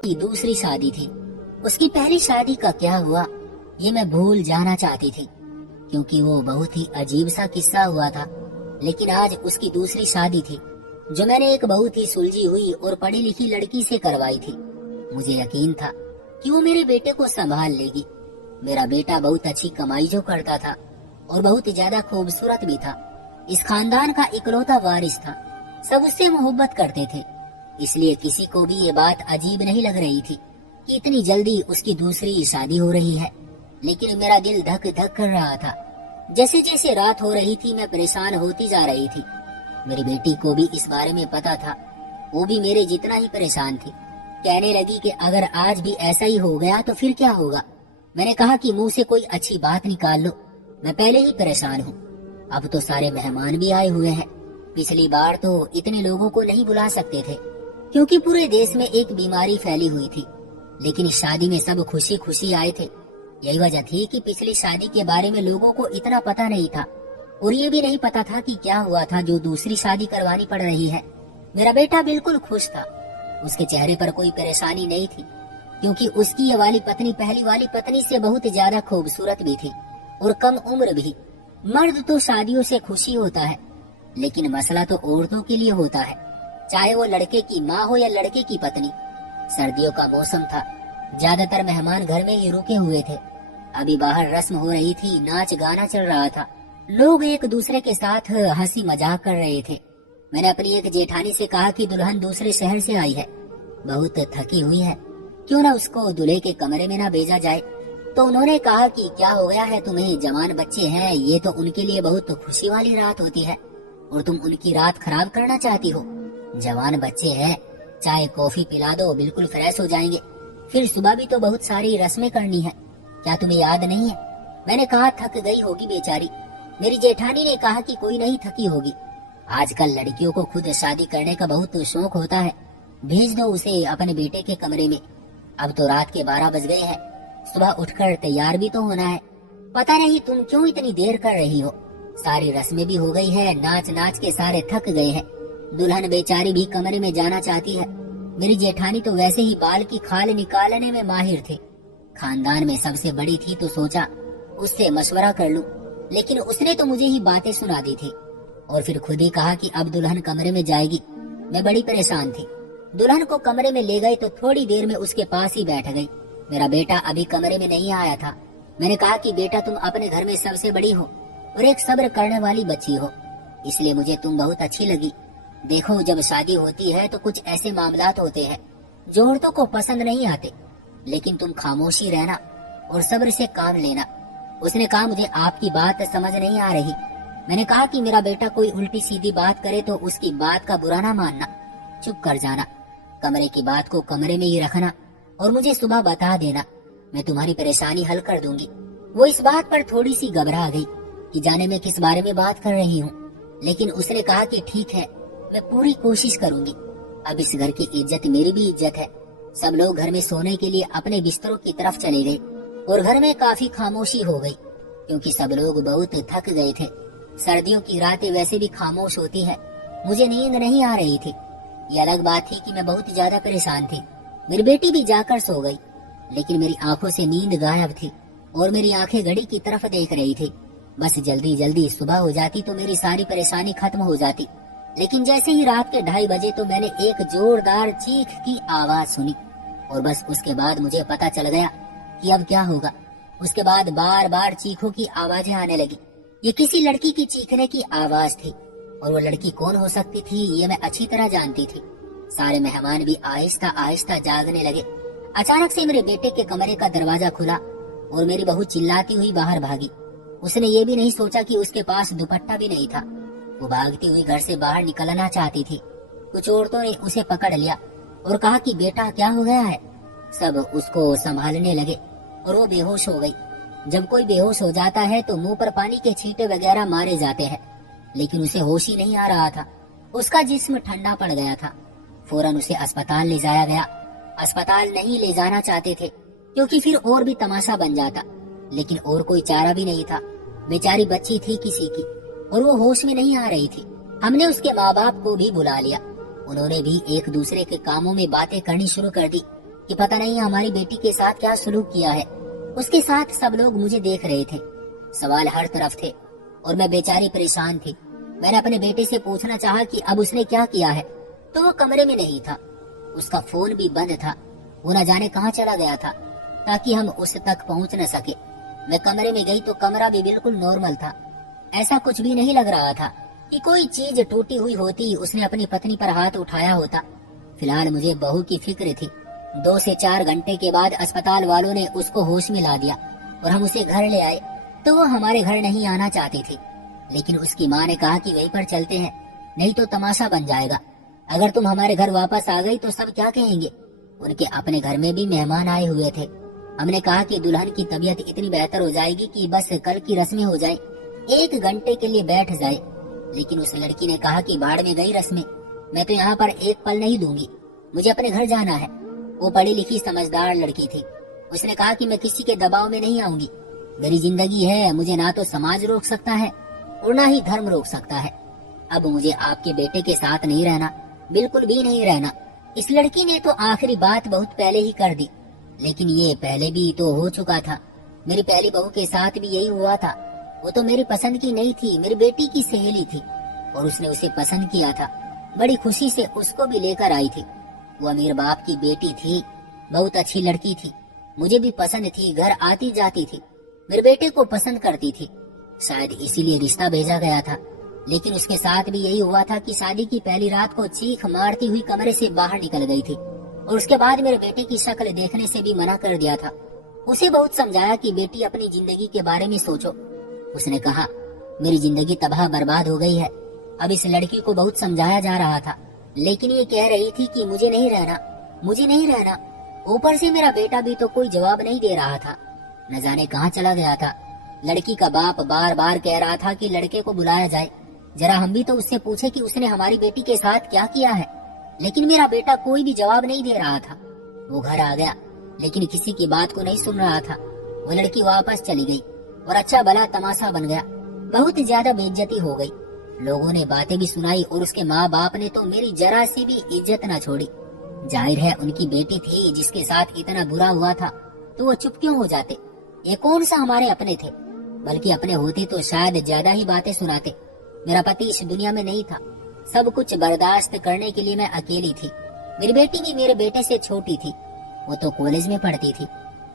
की दूसरी शादी थी। उसकी पहली शादी का क्या हुआ ये मैं भूल जाना चाहती थी, क्योंकि वो बहुत ही अजीब सा किस्सा हुआ था। लेकिन आज उसकी दूसरी शादी थी, जो मैंने एक बहुत ही सुलझी हुई और पढ़ी लिखी लड़की से करवाई थी। मुझे यकीन था कि वो मेरे बेटे को संभाल लेगी। मेरा बेटा बहुत अच्छी कमाई जो करता था और बहुत ज्यादा खूबसूरत भी था। इस खानदान का इकलौता वारिस था। सब उससे मोहब्बत करते थे, इसलिए किसी को भी ये बात अजीब नहीं लग रही थी कि इतनी जल्दी उसकी दूसरी शादी हो रही है। लेकिन मेरा दिल धक धक कर रहा था। जैसे जैसे रात हो रही थी मैं परेशान होती जा रही थी। मेरी बेटी को भी इस बारे में पता था, वो भी मेरे जितना ही परेशान थी। कहने लगी कि अगर आज भी ऐसा ही हो गया तो फिर क्या होगा। मैंने कहा कि मुंह से कोई अच्छी बात निकाल लो, मैं पहले ही परेशान हूँ। अब तो सारे मेहमान भी आए हुए हैं। पिछली बार तो इतने लोगों को नहीं बुला सकते थे, क्योंकि पूरे देश में एक बीमारी फैली हुई थी। लेकिन इस शादी में सब खुशी खुशी आए थे। यही वजह थी कि पिछली शादी के बारे में लोगों को इतना पता नहीं था, और ये भी नहीं पता था कि क्या हुआ था जो दूसरी शादी करवानी पड़ रही है। मेरा बेटा बिल्कुल खुश था। उसके चेहरे पर कोई परेशानी नहीं थी, क्योंकि उसकी ये वाली पत्नी पहली वाली पत्नी से बहुत ज्यादा खूबसूरत भी थी और कम उम्र भी। मर्द तो शादियों से खुशी होता है, लेकिन मसला तो औरतों के लिए होता है, चाहे वो लड़के की माँ हो या लड़के की पत्नी। सर्दियों का मौसम था, ज्यादातर मेहमान घर में ही रुके हुए थे। अभी बाहर रस्म हो रही थी, नाच गाना चल रहा था, लोग एक दूसरे के साथ हंसी मजाक कर रहे थे। मैंने अपनी एक जेठानी से कहा कि दुल्हन दूसरे शहर से आई है, बहुत थकी हुई है, क्यों ना उसको दूल्हे के कमरे में ना भेजा जाए। तो उन्होंने कहा कि क्या हो गया है तुम्हें, जवान बच्चे हैं, ये तो उनके लिए बहुत खुशी वाली रात होती है और तुम उनकी रात खराब करना चाहती हो। जवान बच्चे हैं, चाय कॉफी पिला दो, बिल्कुल फ्रेश हो जाएंगे। फिर सुबह भी तो बहुत सारी रस्में करनी है, क्या तुम्हें याद नहीं है। मैंने कहा थक गई होगी बेचारी। मेरी जेठानी ने कहा कि कोई नहीं थकी होगी, आजकल लड़कियों को खुद शादी करने का बहुत शौक होता है, भेज दो उसे अपने बेटे के कमरे में। अब तो रात के 12 बज गए हैं, सुबह उठकर तैयार भी तो होना है। पता नहीं तुम क्यों इतनी देर कर रही हो। सारी रस्में भी हो गई है, नाच नाच के सारे थक गए हैं। दुल्हन बेचारी भी कमरे में जाना चाहती है। मेरी जेठानी तो वैसे ही बाल की खाल निकालने में माहिर थे, खानदान में सबसे बड़ी थी, तो सोचा उससे मशवरा कर लूं। लेकिन उसने तो मुझे ही बातें सुना दी थी और फिर खुद ही कहा कि अब दुल्हन कमरे में जाएगी। मैं बड़ी परेशान थी। दुल्हन को कमरे में ले गई तो थोड़ी देर में उसके पास ही बैठ गई। मेरा बेटा अभी कमरे में नहीं आया था। मैंने कहा कि बेटा तुम अपने घर में सबसे बड़ी हो और एक सब्र करने वाली बच्ची हो, इसलिए मुझे तुम बहुत अच्छी लगी। देखो जब शादी होती है तो कुछ ऐसे मामलात होते हैं जो औरतों को पसंद नहीं आते, लेकिन तुम खामोशी रहना और सब्र से काम लेना। उसने कहा मुझे आपकी बात समझ नहीं आ रही। मैंने कहा कि मेरा बेटा कोई उल्टी सीधी बात करे तो उसकी बात का बुरा ना मानना, चुप कर जाना, कमरे की बात को कमरे में ही रखना और मुझे सुबह बता देना, मैं तुम्हारी परेशानी हल कर दूंगी। वो इस बात पर थोड़ी सी घबरा गई कि जाने मैं किस बारे में बात कर रही हूँ, लेकिन उसने कहा कि ठीक है, मैं पूरी कोशिश करूंगी। अब इस घर की इज्जत मेरी भी इज्जत है। सब लोग घर में सोने के लिए अपने बिस्तरों की तरफ चले गए और घर में काफी खामोशी हो गई, क्योंकि सब लोग बहुत थक गए थे। सर्दियों की रातें वैसे भी खामोश होती है। मुझे नींद नहीं आ रही थी। ये अलग बात थी कि मैं बहुत ज्यादा परेशान थी। मेरी बेटी भी जाकर सो गई, लेकिन मेरी आंखों से नींद गायब थी और मेरी आंखें घड़ी की तरफ देख रही थी। बस जल्दी जल्दी सुबह हो जाती तो मेरी सारी परेशानी खत्म हो जाती। लेकिन जैसे ही रात के 2:30 बजे तो मैंने एक जोरदार चीख की आवाज सुनी और बस उसके बाद मुझे पता चल गया कि अब क्या होगा। उसके बाद बार बार चीखों की आवाजें आने लगी। ये किसी लड़की की चीखने की आवाज थी और वो लड़की कौन हो सकती थी ये मैं अच्छी तरह जानती थी। सारे मेहमान भी आहिस्ता आहिस्ता जागने लगे। अचानक से मेरे बेटे के कमरे का दरवाजा खुला और मेरी बहू चिल्लाती हुई बाहर भागी। उसने ये भी नहीं सोचा कि उसके पास दुपट्टा भी नहीं था। वो भागती हुई घर से बाहर निकलना चाहती थी। कुछ औरतों ने उसे पकड़ लिया और कहा कि बेटा क्या हो गया है। सब उसको संभालने लगे और वो बेहोश हो गई। जब कोई बेहोश हो जाता है तो मुंह पर पानी के छींटे वगैरह मारे जाते हैं, लेकिन उसे होश ही नहीं आ रहा था। उसका जिस्म ठंडा पड़ गया था। फौरन उसे अस्पताल ले जाया गया। अस्पताल नहीं ले जाना चाहते थे क्योंकि फिर और भी तमाशा बन जाता, लेकिन और कोई चारा भी नहीं था। बेचारी बच्ची थी किसी की और वो होश में नहीं आ रही थी। हमने उसके माँ बाप को भी बुला लिया। उन्होंने भी एक दूसरे के कामों में बातें करनी शुरू कर दी कि पता नहीं हमारी बेटी के साथ क्या सुलूक किया है। उसके साथ सब लोग मुझे देख रहे थे, सवाल हर तरफ थे और मैं बेचारी परेशान थी। मैंने अपने बेटे से पूछना चाहा कि अब उसने क्या किया है, तो वो कमरे में नहीं था। उसका फोन भी बंद था, वो न जाने कहाँ चला गया था ताकि हम उस तक पहुँच न सके। मैं कमरे में गई तो कमरा भी बिल्कुल नॉर्मल था। ऐसा कुछ भी नहीं लग रहा था कि कोई चीज टूटी हुई होती, उसने अपनी पत्नी पर हाथ उठाया होता। फिलहाल मुझे बहू की फिक्र थी। 2 से 4 घंटे के बाद अस्पताल वालों ने उसको होश में ला दिया और हम उसे घर ले आए। तो वो हमारे घर नहीं आना चाहती थी, लेकिन उसकी माँ ने कहा कि वहीं पर चलते हैं, नहीं तो तमाशा बन जाएगा। अगर तुम हमारे घर वापस आ गई तो सब क्या कहेंगे। उनके अपने घर में भी मेहमान आए हुए थे। हमने कहा कि दुल्हन की तबीयत इतनी बेहतर हो जाएगी कि बस कल की रस्में हो जाए, 1 घंटे के लिए बैठ जाए। लेकिन उस लड़की ने कहा कि भाड़ में गई रस्में, मैं तो यहाँ पर एक पल नहीं दूंगी, मुझे अपने घर जाना है। वो पढ़ी लिखी समझदार लड़की थी। उसने कहा कि मैं किसी के दबाव में नहीं आऊंगी, मेरी जिंदगी है, मुझे ना तो समाज रोक सकता है और ना ही धर्म रोक सकता है। अब मुझे आपके बेटे के साथ नहीं रहना, बिल्कुल भी नहीं रहना। इस लड़की ने तो आखिरी बात बहुत पहले ही कर दी, लेकिन ये पहले भी तो हो चुका था। मेरी पहली बहू के साथ भी यही हुआ था। वो तो मेरी पसंद की नहीं थी, मेरी बेटी की सहेली थी और उसने उसे पसंद किया था। बड़ी खुशी से उसको भी लेकर आई थी। वो अमीर बाप की बेटी थी, बहुत अच्छी लड़की थी, मुझे भी पसंद थी, घर आती जाती थी, मेरे बेटे को पसंद करती थी। शायद इसीलिए रिश्ता भेजा गया था। लेकिन उसके साथ भी यही हुआ था कि शादी की पहली रात को चीख मारती हुई कमरे से बाहर निकल गई थी और उसके बाद मेरे बेटे की शक्ल देखने से भी मना कर दिया था। उसे बहुत समझाया कि बेटी अपनी जिंदगी के बारे में सोचो। उसने कहा मेरी जिंदगी तबाह बर्बाद हो गई है। अब इस लड़की को बहुत समझाया जा रहा था, लेकिन ये कह रही थी कि मुझे नहीं रहना, मुझे नहीं रहना। ऊपर से मेरा बेटा भी तो कोई जवाब नहीं दे रहा था, न जाने कहाँ चला गया था। लड़की का बाप बार बार कह रहा था कि लड़के को बुलाया जाए, जरा हम भी तो उससे पूछे कि उसने हमारी बेटी के साथ क्या किया है। लेकिन मेरा बेटा कोई भी जवाब नहीं दे रहा था। वो घर आ गया, लेकिन किसी की बात को नहीं सुन रहा था। वो लड़की वापस चली गई और अच्छा भला तमाशा बन गया। बहुत ज्यादा बेइज्जती हो गई। लोगों ने बातें भी सुनाई और उसके माँ बाप ने तो मेरी जरा सी भी इज्जत न छोड़ी। जाहिर है उनकी बेटी थी जिसके साथ इतना बुरा हुआ था, तो वो चुप क्यों हो जाते। ये कौन सा हमारे अपने थे, बल्कि अपने होते तो शायद ज्यादा ही बातें सुनाते। मेरा पति इस दुनिया में नहीं था, सब कुछ बर्दाश्त करने के लिए मैं अकेली थी। मेरी बेटी भी मेरे बेटे से छोटी थी, वो तो कॉलेज में पढ़ती थी।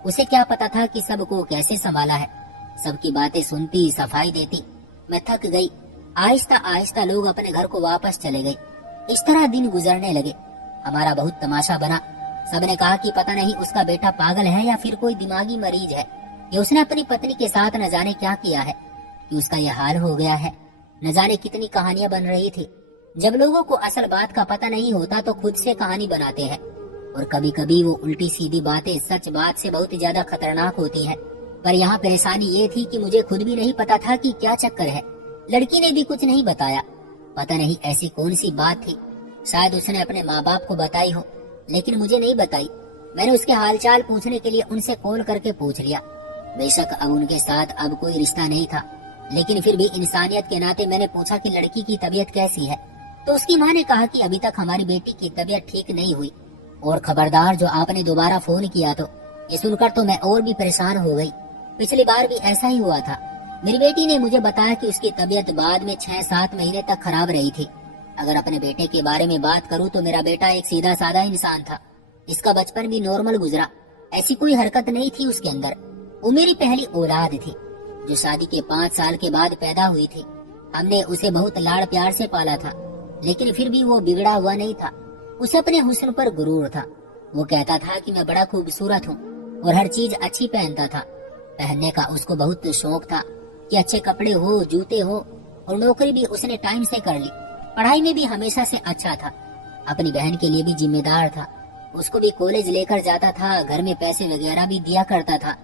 उसे क्या पता था कि सबको कैसे संभाला है। सबकी बातें सुनती, सफाई देती। मैं थक गई। आहिस्ता आहिस्ता लोग अपने घर को वापस चले गए। इस तरह दिन गुजरने लगे। हमारा बहुत तमाशा बना। सबने कहा कि पता नहीं उसका बेटा पागल है या फिर कोई दिमागी मरीज है, कि उसने अपनी पत्नी के साथ न जाने क्या किया है कि उसका यह हाल हो गया है। न जाने कितनी कहानियां बन रही थी। जब लोगों को असल बात का पता नहीं होता तो खुद से कहानी बनाते हैं, और कभी कभी वो उल्टी सीधी बातें सच बात से बहुत ज्यादा खतरनाक होती है। पर यहाँ परेशानी ये थी कि मुझे खुद भी नहीं पता था कि क्या चक्कर है। लड़की ने भी कुछ नहीं बताया। पता नहीं ऐसी कौन सी बात थी, शायद उसने अपने माँ बाप को बताई हो, लेकिन मुझे नहीं बताई। मैंने उसके हालचाल पूछने के लिए उनसे कॉल करके पूछ लिया। बेशक अब उनके साथ अब कोई रिश्ता नहीं था, लेकिन फिर भी इंसानियत के नाते मैंने पूछा कि लड़की की तबीयत कैसी है। तो उसकी माँ ने कहा कि अभी तक हमारी बेटी की तबीयत ठीक नहीं हुई, और खबरदार जो आपने दोबारा फोन किया तो। ये सुनकर तो मैं और भी परेशान हो गई। पिछली बार भी ऐसा ही हुआ था। मेरी बेटी ने मुझे बताया कि उसकी तबीयत बाद में 6-7 महीने तक खराब रही थी। अगर अपने बेटे के बारे में बात करूं तो मेरा बेटा एक सीधा साधा इंसान था। इसका बचपन भी नॉर्मल गुजरा, ऐसी कोई हरकत नहीं थी उसके अंदर। वो मेरी पहली औलाद थी जो शादी के 5 साल के बाद पैदा हुई थी। हमने उसे बहुत लाड़ प्यार से पाला था, लेकिन फिर भी वो बिगड़ा हुआ नहीं था। उसे अपने हुस्न पर गुरूर था। वो कहता था कि मैं बड़ा खूबसूरत हूँ और हर चीज अच्छी पहनता था। पहनने का उसको बहुत शौक था कि अच्छे कपड़े हो, जूते हो, और नौकरी भी उसने टाइम से कर ली। पढ़ाई में भी हमेशा से अच्छा था। अपनी बहन के लिए भी जिम्मेदार था। उसको भी कॉलेज लेकर जाता था, घर में पैसे वगैरह भी दिया करता था,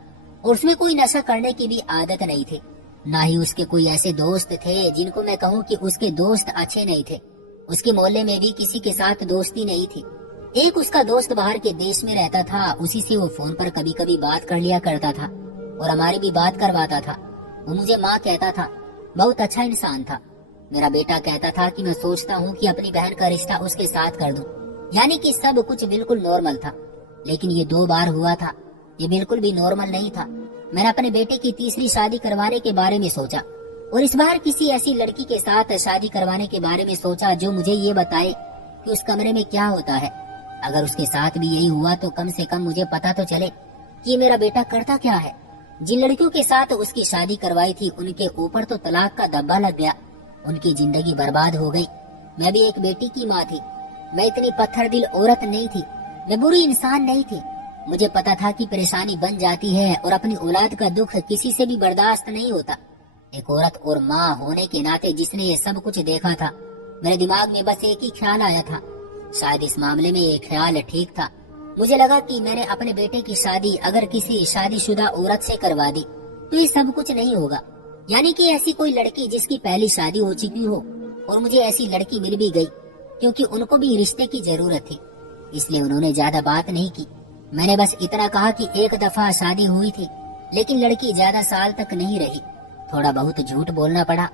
और उसमें कोई नशा करने की भी आदत नहीं थी। ना ही उसके कोई ऐसे दोस्त थे जिनको मैं कहूँ कि उसके दोस्त अच्छे नहीं थे। उसके मोहल्ले में भी किसी के साथ दोस्ती नहीं थी। एक उसका दोस्त बाहर के देश में रहता था, उसी से वो फोन पर कभी कभी बात कर लिया करता था और हमारी भी बात करवाता था। वो मुझे माँ कहता था, बहुत अच्छा इंसान था। मेरा बेटा कहता था कि मैं सोचता हूँ कि अपनी बहन का रिश्ता उसके साथ कर दूं। यानी कि सब कुछ बिल्कुल नॉर्मल था। लेकिन ये 2 बार हुआ था। ये बिल्कुल भी नॉर्मल नहीं था। मैंने अपने बेटे की तीसरी शादी करवाने के बारे में सोचा और इस बार किसी ऐसी लड़की के साथ शादी करवाने के बारे में सोचा जो मुझे ये बताए कि उस कमरे में क्या होता है। अगर उसके साथ भी यही हुआ तो कम से कम मुझे पता तो चले कि मेरा बेटा करता क्या है। जिन लड़कियों के साथ उसकी शादी करवाई थी उनके ऊपर तो तलाक का धब्बा लग गया, उनकी जिंदगी बर्बाद हो गई। मैं भी एक बेटी की माँ थी। मैं इतनी पत्थर दिल औरत नहीं थी, मैं बुरी इंसान नहीं थी। मुझे पता था कि परेशानी बन जाती है और अपनी औलाद का दुख किसी से भी बर्दाश्त नहीं होता। एक औरत और माँ होने के नाते जिसने ये सब कुछ देखा था, मेरे दिमाग में बस एक ही ख्याल आया था। शायद इस मामले में ये ख्याल ठीक था। मुझे लगा कि मैंने अपने बेटे की शादी अगर किसी शादीशुदा औरत से करवा दी तो ये सब कुछ नहीं होगा। यानी कि ऐसी कोई लड़की जिसकी पहली शादी हो चुकी हो, और मुझे ऐसी लड़की मिल भी गई क्योंकि उनको भी रिश्ते की जरूरत थी, इसलिए उन्होंने ज्यादा बात नहीं की। मैंने बस इतना कहा कि एक दफा शादी हुई थी, लेकिन लड़की ज्यादा साल तक नहीं रही। थोड़ा बहुत झूठ बोलना पड़ा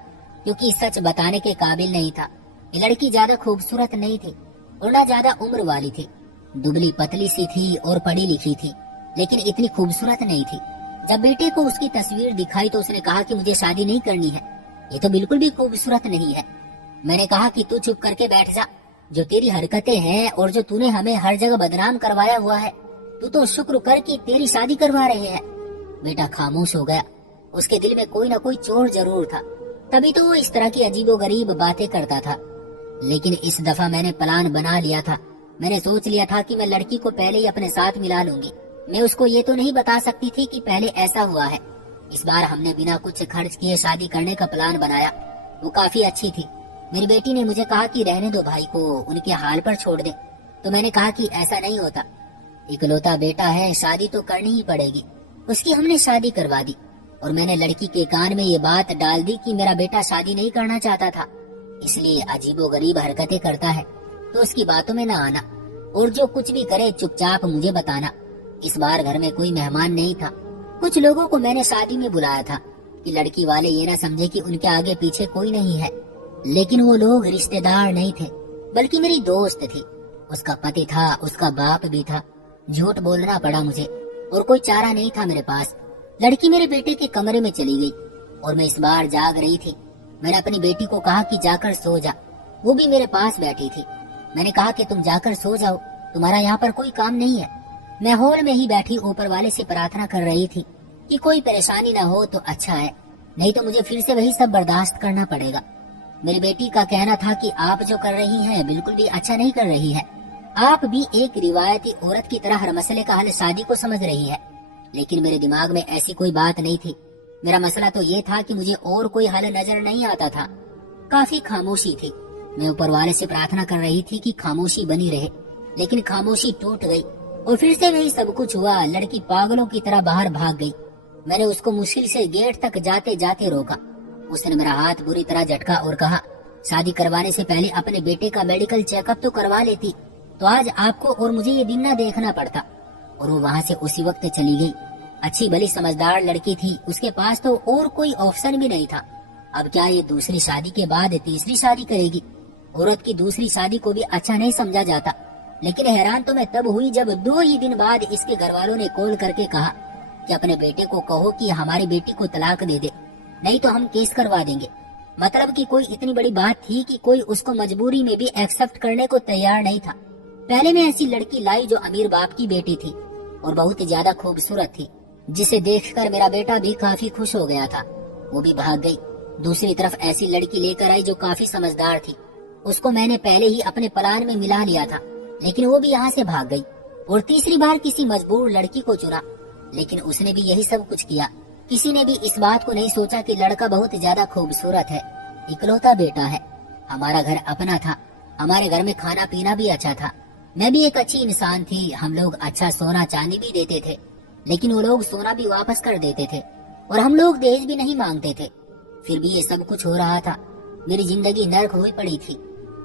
क्योंकि सच बताने के काबिल नहीं था। ये लड़की ज्यादा खूबसूरत नहीं थी और ना ज्यादा उम्र वाली थी। दुबली पतली सी थी और पढ़ी लिखी थी, लेकिन इतनी खूबसूरत नहीं थी। जब बेटे को उसकी तस्वीर दिखाई तो उसने कहा कि मुझे शादी नहीं करनी है, ये तो बिल्कुल भी खूबसूरत नहीं है। मैंने कहा कि तू चुप करके बैठ जा। जो तेरी हरकतें हैं और जो तूने हमें हर जगह बदनाम करवाया हुआ है, तू तो शुक्र कर कि तेरी शादी करवा रहे हैं। बेटा खामोश हो गया। उसके दिल में कोई ना कोई चोर जरूर था, तभी तो वो इस तरह की अजीबोगरीब बातें करता था। लेकिन इस दफा मैंने प्लान बना लिया था। मैंने सोच लिया था कि मैं लड़की को पहले ही अपने साथ मिला लूंगी। मैं उसको ये तो नहीं बता सकती थी कि पहले ऐसा हुआ है। इस बार हमने बिना कुछ खर्च किए शादी करने का प्लान बनाया। वो काफी अच्छी थी। मेरी बेटी ने मुझे कहा कि रहने दो भाई को, उनके हाल पर छोड़ दे। तो मैंने कहा कि ऐसा नहीं होता, इकलौता बेटा है, शादी तो करनी ही पड़ेगी। उसकी हमने शादी करवा दी और मैंने लड़की के कान में ये बात डाल दी कि मेरा बेटा शादी नहीं करना चाहता था, इसलिए अजीबोगरीब हरकतें करता है तो उसकी बातों में ना आना, और जो कुछ भी करे चुपचाप मुझे बताना। इस बार घर में कोई मेहमान नहीं था। कुछ लोगों को मैंने शादी में बुलाया था कि लड़की वाले ये ना समझे कि उनके आगे पीछे कोई नहीं है, लेकिन वो लोग रिश्तेदार नहीं थे बल्कि मेरी दोस्त थी। उसका पति था, उसका बाप भी था। झूठ बोलना पड़ा मुझे और कोई चारा नहीं था मेरे पास। लड़की मेरे बेटे के कमरे में चली गई और मैं इस बार जाग रही थी। मैंने अपनी बेटी को कहा कि जाकर सो जा। वो भी मेरे पास बैठी थी। मैंने कहा कि तुम जाकर सो जाओ, तुम्हारा यहाँ पर कोई काम नहीं है। मैं हॉल में ही बैठी ऊपर वाले से प्रार्थना कर रही थी कि कोई परेशानी ना हो तो अच्छा है, नहीं तो मुझे फिर से वही सब बर्दाश्त करना पड़ेगा। मेरी बेटी का कहना था कि आप जो कर रही हैं बिल्कुल भी अच्छा नहीं कर रही है। आप भी एक रिवायती औरत की तरह हर मसले का हल शादी को समझ रही है। लेकिन मेरे दिमाग में ऐसी कोई बात नहीं थी। मेरा मसला तो ये था कि मुझे और कोई हल नजर नहीं आता था। काफी खामोशी थी। मैं ऊपर वाले से प्रार्थना कर रही थी कि खामोशी बनी रहे, लेकिन खामोशी टूट गई और फिर से वही सब कुछ हुआ। लड़की पागलों की तरह बाहर भाग गई। मैंने उसको मुश्किल से गेट तक जाते जाते रोका। उसने मेरा हाथ बुरी तरह झटका और कहा, शादी करवाने से पहले अपने बेटे का मेडिकल चेकअप तो करवा लेती तो आज आपको और मुझे ये दिन न देखना पड़ता। और वो वहाँ से उसी वक्त चली गई। अच्छी भली समझदार लड़की थी, उसके पास तो और कोई ऑप्शन भी नहीं था। अब क्या ये दूसरी शादी के बाद तीसरी शादी करेगी? औरत की दूसरी शादी को भी अच्छा नहीं समझा जाता। लेकिन हैरान तो मैं तब हुई जब 2 ही दिन बाद इसके घर वालों ने कॉल करके कहा कि अपने बेटे को कहो कि हमारी बेटी को तलाक दे दे, नहीं तो हम केस करवा देंगे। मतलब कि कोई इतनी बड़ी बात थी कि कोई उसको मजबूरी में भी एक्सेप्ट करने को तैयार नहीं था। पहले मैं ऐसी लड़की लाई जो अमीर बाप की बेटी थी और बहुत ज्यादा खूबसूरत थी, जिसे देखकर मेरा बेटा भी काफी खुश हो गया था। वो भी भाग गई। दूसरी तरफ ऐसी लड़की लेकर आई जो काफी समझदार थी। उसको मैंने पहले ही अपने प्लान में मिला लिया था, लेकिन वो भी यहाँ से भाग गई। और तीसरी बार किसी मजबूर लड़की को चुना, लेकिन उसने भी यही सब कुछ किया। किसी ने भी इस बात को नहीं सोचा कि लड़का बहुत ज्यादा खूबसूरत है, इकलौता बेटा है। हमारा घर अपना था, हमारे घर में खाना पीना भी अच्छा था। मैं भी एक अच्छी इंसान थी। हम लोग अच्छा सोना चांदी भी देते थे, लेकिन वो लोग सोना भी वापस कर देते थे और हम लोग दहेज भी नहीं मांगते थे। फिर भी ये सब कुछ हो रहा था। मेरी जिंदगी नर्क हुई पड़ी थी।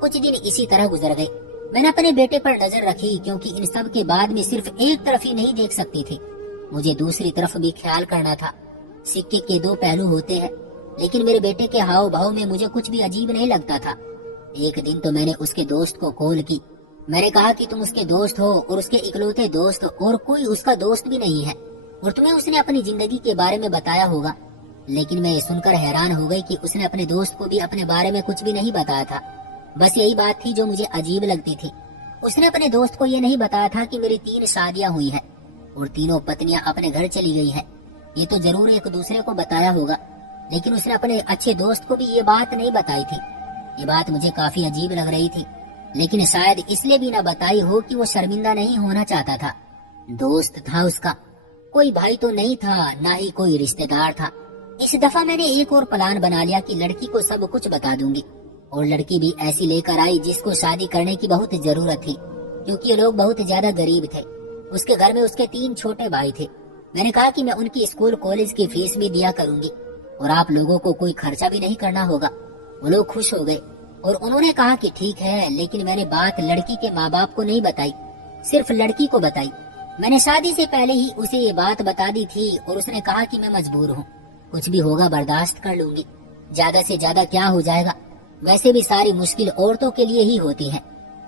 कुछ दिन इसी तरह गुजर गए। मैंने अपने बेटे पर नजर रखी क्योंकि इन सब के बाद में सिर्फ एक तरफ ही नहीं देख सकती थी, मुझे दूसरी तरफ भी ख्याल करना था। सिक्के के 2 पहलू होते हैं, लेकिन मेरे बेटे के हाव भाव में मुझे कुछ भी अजीब नहीं लगता था। एक दिन तो मैंने उसके दोस्त को कॉल की मैंने कहा कि तुम उसके दोस्त हो और उसके इकलौते दोस्त, और कोई उसका दोस्त भी नहीं है, और तुम्हें उसने अपनी जिंदगी के बारे में बताया होगा। लेकिन मैं ये सुनकर हैरान हो गई कि उसने अपने दोस्त को भी अपने बारे में कुछ भी नहीं बताया था। बस यही बात थी जो मुझे अजीब लगती थी। उसने अपने दोस्त को ये नहीं बताया था कि मेरी 3 शादियां हुई है और तीनों पत्नियां अपने घर चली गई है। ये तो जरूर एक दूसरे को बताया होगा, लेकिन उसने अपने अच्छे दोस्त को भी ये बात नहीं बताई थी। ये बात मुझे काफी अजीब लग रही थी, लेकिन शायद इसलिए भी न बताई हो कि वो शर्मिंदा नहीं होना चाहता था। दोस्त था उसका, कोई भाई तो नहीं था, ना ही कोई रिश्तेदार था। इस दफा मैंने एक और प्लान बना लिया कि लड़की को सब कुछ बता दूंगी, और लड़की भी ऐसी लेकर आई जिसको शादी करने की बहुत जरूरत थी, क्योंकि ये लोग बहुत ज्यादा गरीब थे। उसके घर में उसके 3 छोटे भाई थे। मैंने कहा कि मैं उनकी स्कूल कॉलेज की फीस भी दिया करूंगी और आप लोगों को कोई खर्चा भी नहीं करना होगा। वो लोग खुश हो गए और उन्होंने कहा कि ठीक है, लेकिन मैंने बात लड़की के माँ बाप को नहीं बताई, सिर्फ लड़की को बताई। मैंने शादी से पहले ही उसे ये बात बता दी थी और उसने कहा कि मैं मजबूर हूँ, कुछ भी होगा बर्दाश्त कर लूंगी, ज्यादा से ज्यादा क्या हो जाएगा, वैसे भी सारी मुश्किल औरतों के लिए ही होती है।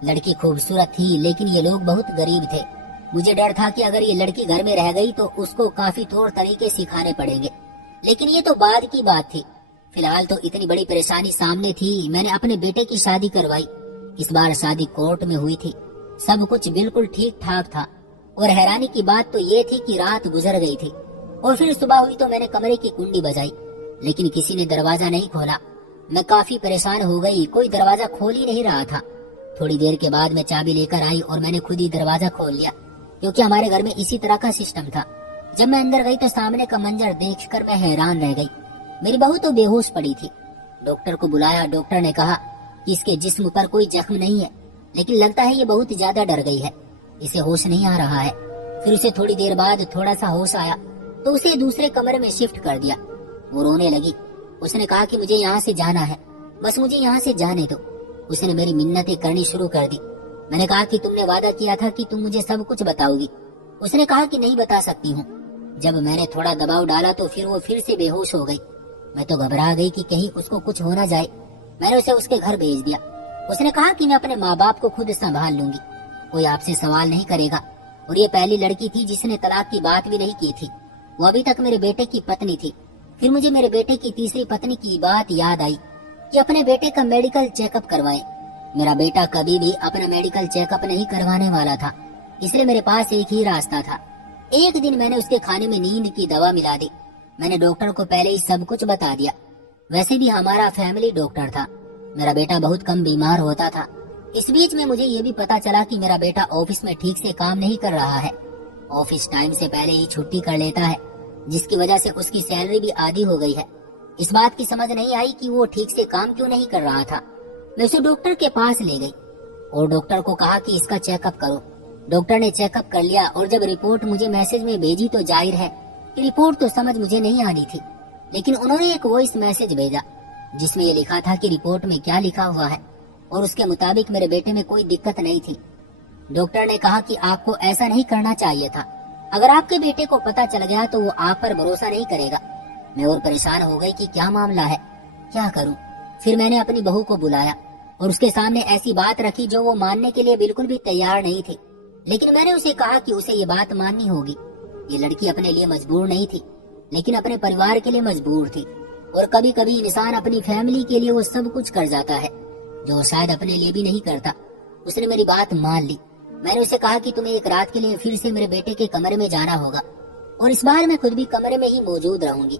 लड़की खूबसूरत थी, लेकिन ये लोग बहुत गरीब थे। मुझे डर था कि अगर ये लड़की घर में रह गई तो उसको काफी तौर तरीके सिखाने पड़ेंगे, लेकिन ये तो बाद की बात थी। फिलहाल तो इतनी बड़ी परेशानी सामने थी। मैंने अपने बेटे की शादी करवाई। इस बार शादी कोर्ट में हुई थी, सब कुछ बिल्कुल ठीक ठाक था, और हैरानी की बात तो ये थी कि रात गुजर गई थी और फिर सुबह हुई तो मैंने कमरे की कुंडी बजाई, लेकिन किसी ने दरवाजा नहीं खोला। मैं काफी परेशान हो गई, कोई दरवाजा खोल ही नहीं रहा था। थोड़ी देर के बाद मैं चाबी लेकर आई और मैंने खुद ही दरवाजा खोल लिया, क्योंकि हमारे घर में इसी तरह का सिस्टम था। जब मैं अंदर गई तो सामने का मंजर देखकर मैं हैरान रह गई। मेरी बहू तो बेहोश पड़ी थी। डॉक्टर को बुलाया। डॉक्टर ने कहा कि इसके जिस्म पर कोई जख्म नहीं है, लेकिन लगता है ये बहुत ज्यादा डर गई है, इसे होश नहीं आ रहा है। फिर उसे थोड़ी देर बाद थोड़ा सा होश आया तो उसे दूसरे कमरे में शिफ्ट कर दिया। वो रोने लगी। उसने कहा कि मुझे यहाँ से जाना है, बस मुझे यहाँ से जाने दो। उसने मेरी मिन्नतें करनी शुरू कर दी। मैंने कहा कि तुमने वादा किया था कि तुम मुझे सब कुछ बताओगी। उसने कहा कि नहीं बता सकती हूँ। जब मैंने थोड़ा दबाव डाला तो फिर वो फिर से बेहोश हो गई। मैं तो घबरा गई कि कहीं उसको कुछ हो ना जाए। मैंने उसे उसके घर भेज दिया। उसने कहा कि मैं अपने माँ बाप को खुद संभाल लूंगी, कोई आपसे सवाल नहीं करेगा। और ये पहली लड़की थी जिसने तलाक की बात भी नहीं की थी। वो अभी तक मेरे बेटे की पत्नी थी। फिर मुझे मेरे बेटे की तीसरी पत्नी की बात याद आई कि अपने बेटे का मेडिकल चेकअप करवाएं। मेरा बेटा कभी भी अपना मेडिकल चेकअप नहीं करवाने वाला था, इसलिए मेरे पास एक ही रास्ता था। एक दिन मैंने उसके खाने में नींद की दवा मिला दी। मैंने डॉक्टर को पहले ही सब कुछ बता दिया। वैसे भी हमारा फैमिली डॉक्टर था। मेरा बेटा बहुत कम बीमार होता था। इस बीच में मुझे ये भी पता चला कि मेरा बेटा ऑफिस में ठीक से काम नहीं कर रहा है। ऑफिस टाइम से पहले ही छुट्टी कर लेता है, जिसकी वजह से उसकी सैलरी भी आधी हो गई है। इस बात की समझ नहीं आई कि वो ठीक से काम क्यों नहीं कर रहा था। मैं उसे डॉक्टर के पास ले गई और डॉक्टर को कहा कि इसका चेकअप करो। डॉक्टर ने चेकअप कर लिया और जब रिपोर्ट मुझे मैसेज में भेजी तो जाहिर है कि रिपोर्ट तो समझ मुझे नहीं आनी थी, लेकिन उन्होंने एक वॉइस मैसेज भेजा जिसमें ये लिखा था कि रिपोर्ट में क्या लिखा हुआ है, और उसके मुताबिक मेरे बेटे में कोई दिक्कत नहीं थी। डॉक्टर ने कहा कि आपको ऐसा नहीं करना चाहिए था। अगर आपके बेटे को पता चल गया तो वो आप पर भरोसा नहीं करेगा। मैं और परेशान हो गई कि क्या मामला है, क्या करूं। फिर मैंने अपनी बहू को बुलाया और उसके सामने ऐसी बात रखी जो वो मानने के लिए बिल्कुल भी तैयार नहीं थी, लेकिन मैंने उसे कहा कि उसे ये बात माननी होगी। ये लड़की अपने लिए मजबूर नहीं थी, लेकिन अपने परिवार के लिए मजबूर थी, और कभी कभी इंसान अपनी फैमिली के लिए वो सब कुछ कर जाता है जो शायद अपने लिए भी नहीं करता। उसने मेरी बात मान ली। मैंने उसे कहा कि तुम्हें एक रात के लिए फिर से मेरे बेटे के कमरे में जाना होगा, और इस बार मैं खुद भी कमरे में ही मौजूद रहूंगी।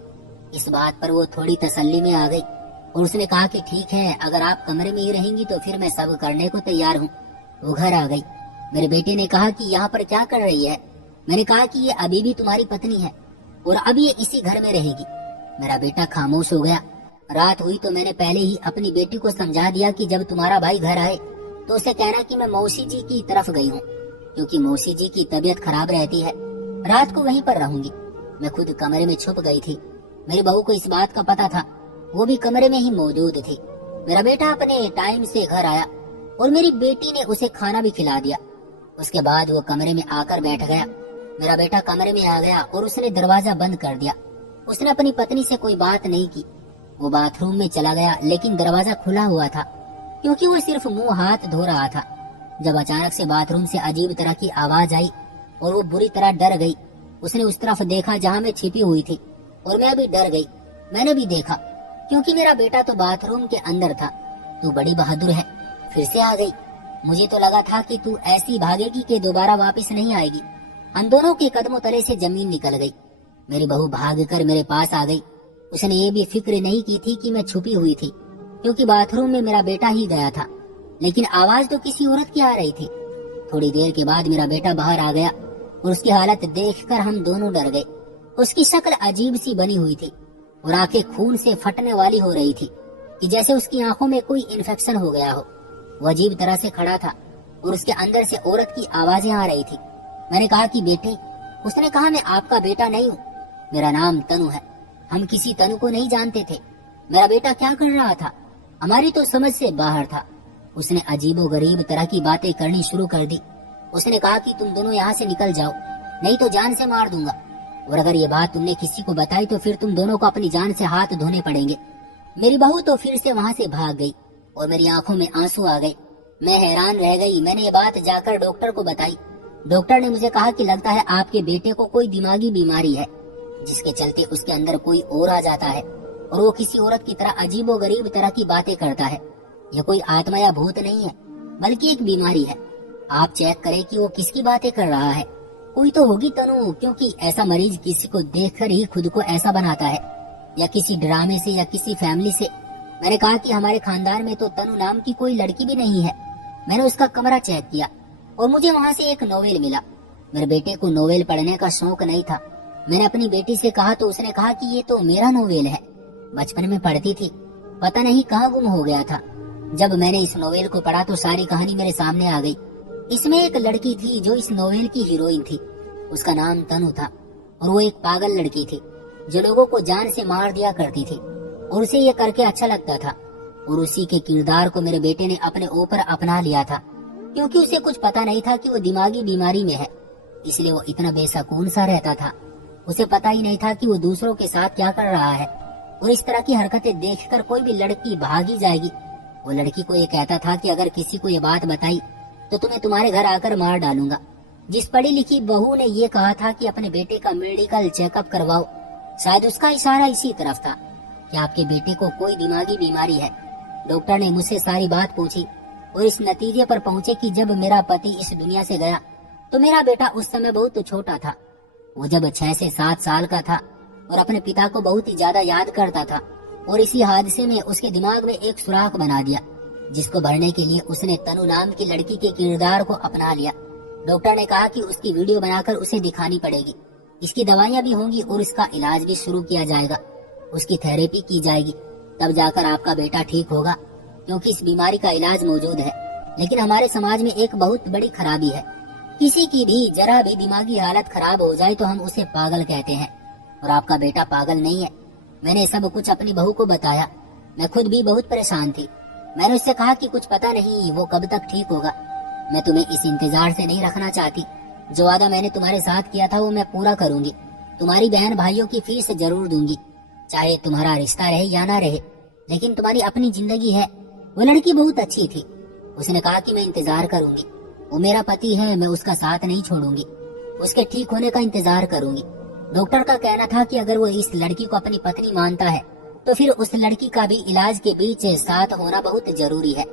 इस बात पर वो थोड़ी तसल्ली में आ गई और उसने कहा कि ठीक है, अगर आप कमरे में ही रहेंगी तो फिर मैं सब करने को तैयार हूँ। वो घर आ गई। मेरे बेटे ने कहा कि यहाँ पर क्या कर रही है। मैंने कहा कि ये अभी भी तुम्हारी पत्नी है और अब ये इसी घर में रहेगी। मेरा बेटा खामोश हो गया। रात हुई तो मैंने पहले ही अपनी बेटी को समझा दिया कि जब तुम्हारा भाई घर आए तो उसे कहना कि मैं मौसी जी की तरफ गई हूँ, क्योंकि मौसी जी की तबीयत खराब रहती है। रात को वहीं पर रहूंगी। मैं खुद कमरे में छुप गई थी। मेरी बहू को इस बात का पता था, वो भी कमरे में ही मौजूद थी। मेरा बेटा अपने टाइम से घर आया और मेरी बेटी ने उसे खाना भी खिला दिया। उसके बाद वो कमरे में आकर बैठ गया। मेरा बेटा कमरे में आ गया और उसने दरवाजा बंद कर दिया। उसने अपनी पत्नी से कोई बात नहीं की। वो बाथरूम में चला गया, लेकिन दरवाजा खुला हुआ था क्योंकि वो सिर्फ मुंह हाथ धो रहा था। जब अचानक से बाथरूम से अजीब तरह की आवाज आई और वो बुरी तरह डर गई। उसने उस तरफ देखा जहाँ मैं छिपी हुई थी और मैं भी डर गई। मैंने भी देखा क्योंकि मेरा बेटा तो बाथरूम के अंदर था। तू बड़ी बहादुर है, फिर से आ गई। मुझे तो लगा था कि तू ऐसी भागेगी कि दोबारा वापस नहीं आएगी। हम दोनों के कदमों तले से जमीन निकल गई। मेरी बहू भागकर मेरे पास आ गई। उसने ये भी फिक्र नहीं की थी कि मैं छुपी हुई थी, क्योंकि बाथरूम में मेरा बेटा ही गया था, लेकिन आवाज तो किसी औरत की आ रही थी। थोड़ी देर के बाद मेरा बेटा बाहर आ गया और उसकी हालत देखकर हम दोनों डर गए। उसकी शक्ल अजीब सी बनी हुई थी और आंखें खून से फटने वाली हो रही थी कि जैसे उसकी आंखों में कोई इन्फेक्शन हो गया हो। वो अजीब तरह से खड़ा था और उसके अंदर से औरत की आवाजें आ रही थी। मैंने कहा कि बेटे। उसने कहा मैं आपका बेटा नहीं हूँ, मेरा नाम तनु है। हम किसी तनु को नहीं जानते थे। मेरा बेटा क्या कर रहा था हमारी तो समझ से बाहर था। उसने अजीबो गरीब तरह की बातें करनी शुरू कर दी। उसने कहा कि तुम दोनों यहाँ से निकल जाओ, नहीं तो जान से मार दूंगा, और अगर ये बात तुमने किसी को बताई तो फिर तुम दोनों को अपनी जान से हाथ धोने पड़ेंगे। मेरी बहू तो फिर से वहाँ से भाग गई और मेरी आंखों में आंसू आ गए। मैं हैरान रह गई। मैंने ये बात जाकर डॉक्टर को बताई। डॉक्टर ने मुझे कहा कि लगता है आपके बेटे को कोई दिमागी बीमारी है, जिसके चलते उसके अंदर कोई और आ जाता है और वो किसी औरत की तरह अजीबो गरीब तरह की बातें करता है। यह कोई आत्मा या भूत नहीं है, बल्कि एक बीमारी है। आप चेक करें कि वो किसकी बातें कर रहा है। कोई तो होगी तनु, क्योंकि ऐसा मरीज किसी को देखकर ही खुद को ऐसा बनाता है, या किसी ड्रामे से या किसी फैमिली से। मैंने कहा कि हमारे खानदान में तो तनु नाम की कोई लड़की भी नहीं है। मैंने उसका कमरा चेक किया और मुझे वहाँ से एक नोवेल मिला। मेरे बेटे को नोवेल पढ़ने का शौक नहीं था। मैंने अपनी बेटी से कहा तो उसने कहा कि ये तो मेरा नोवेल है, बचपन में पढ़ती थी, पता नहीं कहाँ गुम हो गया था। जब मैंने इस नोवेल को पढ़ा तो सारी कहानी मेरे सामने आ गई। इसमें एक लड़की थी जो इस नोवेल की हीरोइन थी। उसका नाम तनु था और वो एक पागल लड़की थी जो लोगों को जान से मार दिया करती थी और उसे ये करके अच्छा लगता था। और उसी के किरदार को मेरे बेटे ने अपने ऊपर अपना लिया था, क्योंकि उसे कुछ पता नहीं था कि वो दिमागी बीमारी में है, इसलिए वो इतना बेसकून सा रहता था। उसे पता ही नहीं था कि वो दूसरों के साथ क्या कर रहा है, और इस तरह की हरकतें देखकर कोई भी लड़की भागी जाएगी। वो लड़की को ये कहता था कि अगर किसी को ये बात बताई तो तुम्हें तुम्हारे घर आकर मार डालूंगा। जिस पढ़ी लिखी बहू ने ये कहा था कि अपने बेटे का मेडिकल चेकअप करवाओ, शायद उसका इशारा इसी तरफ था कि आपके बेटे को कोई दिमागी बीमारी है। डॉक्टर ने मुझसे सारी बात पूछी और इस नतीजे पर पहुंचे कि जब मेरा पति इस दुनिया से गया तो मेरा बेटा उस समय बहुत छोटा था। वो जब 6 से 7 साल का था और अपने पिता को बहुत ही ज्यादा याद करता था, और इसी हादसे में उसके दिमाग में एक सुराख बना दिया, जिसको भरने के लिए उसने तनु नाम की लड़की के किरदार को अपना लिया। डॉक्टर ने कहा कि उसकी वीडियो बनाकर उसे दिखानी पड़ेगी, इसकी दवाइयाँ भी होंगी और इसका इलाज भी शुरू किया जाएगा, उसकी थेरेपी की जाएगी, तब जाकर आपका बेटा ठीक होगा, क्योंकि इस बीमारी का इलाज मौजूद है। लेकिन हमारे समाज में एक बहुत बड़ी खराबी है, किसी की भी जरा भी दिमागी हालत खराब हो जाए तो हम उसे पागल कहते हैं, और आपका बेटा पागल नहीं है। मैंने सब कुछ अपनी बहू को बताया। मैं खुद भी बहुत परेशान थी। मैंने उससे कहा कि कुछ पता नहीं वो कब तक ठीक होगा। मैं तुम्हें इस इंतजार से नहीं रखना चाहती। जो वादा मैंने तुम्हारे साथ किया था वो मैं पूरा करूंगी। तुम्हारी बहन भाइयों की फीस जरूर दूंगी, चाहे तुम्हारा रिश्ता रहे या ना रहे, लेकिन तुम्हारी अपनी जिंदगी है। वो लड़की बहुत अच्छी थी। उसने कहा कि मैं इंतजार करूंगी, वो मेरा पति है, मैं उसका साथ नहीं छोड़ूंगी, उसके ठीक होने का इंतजार करूंगी। डॉक्टर का कहना था कि अगर वो इस लड़की को अपनी पत्नी मानता है तो फिर उस लड़की का भी इलाज के बीच साथ होना बहुत जरूरी है।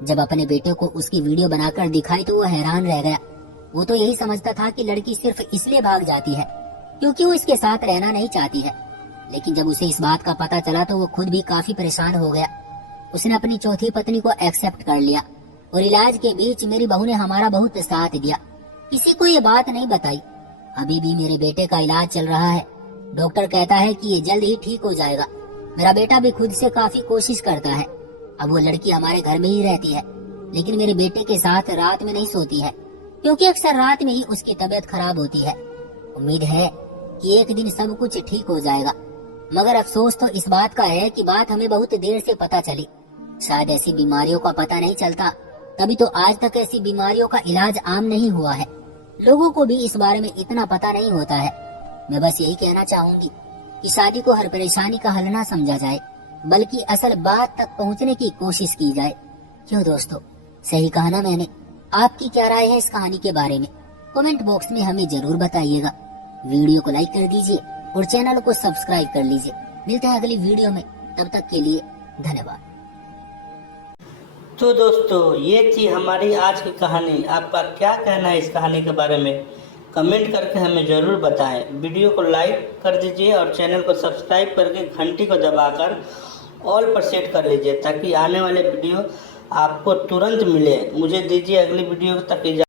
जब अपने बेटे को उसकी वीडियो बनाकर दिखाई तो वो हैरान रह गया। वो तो यही समझता था कि लड़की सिर्फ इसलिए भाग जाती है क्योंकि वो इसके साथ रहना नहीं चाहती है, लेकिन जब उसे इस बात का पता चला तो वो खुद भी काफी परेशान हो गया। उसने अपनी चौथी पत्नी को एक्सेप्ट कर लिया और इलाज के बीच मेरी बहू ने हमारा बहुत साथ दिया। किसी को ये बात नहीं बताई। अभी भी मेरे बेटे का इलाज चल रहा है। डॉक्टर कहता है कि ये जल्द ही ठीक हो जाएगा। मेरा बेटा भी खुद से काफी कोशिश करता है। अब वो लड़की हमारे घर में ही रहती है, लेकिन मेरे बेटे के साथ रात में नहीं सोती है, क्योंकि अक्सर रात में ही उसकी तबीयत खराब होती है। उम्मीद है कि एक दिन सब कुछ ठीक हो जाएगा, मगर अफसोस तो इस बात का है कि बात हमें बहुत देर से पता चली। शायद ऐसी बीमारियों का पता नहीं चलता, तभी तो आज तक ऐसी बीमारियों का इलाज आम नहीं हुआ है। लोगों को भी इस बारे में इतना पता नहीं होता है। मैं बस यही कहना चाहूंगी कि शादी को हर परेशानी का हल ना समझा जाए, बल्कि असल बात तक पहुंचने की कोशिश की जाए। क्यों दोस्तों, सही कहा ना मैंने? आपकी क्या राय है इस कहानी के बारे में? कमेंट बॉक्स में हमें जरूर बताइएगा। वीडियो को लाइक कर दीजिए और चैनल को सब्सक्राइब कर लीजिए। मिलते हैं अगली वीडियो में, तब तक के लिए धन्यवाद। तो दोस्तों, ये थी हमारी आज की कहानी। आपका क्या कहना है इस कहानी के बारे में? कमेंट करके हमें ज़रूर बताएं। वीडियो को लाइक कर दीजिए और चैनल को सब्सक्राइब करके घंटी को दबाकर ऑल पर सेट कर लीजिए ताकि आने वाले वीडियो आपको तुरंत मिले। मुझे दीजिए अगली वीडियो तक इजाज़त।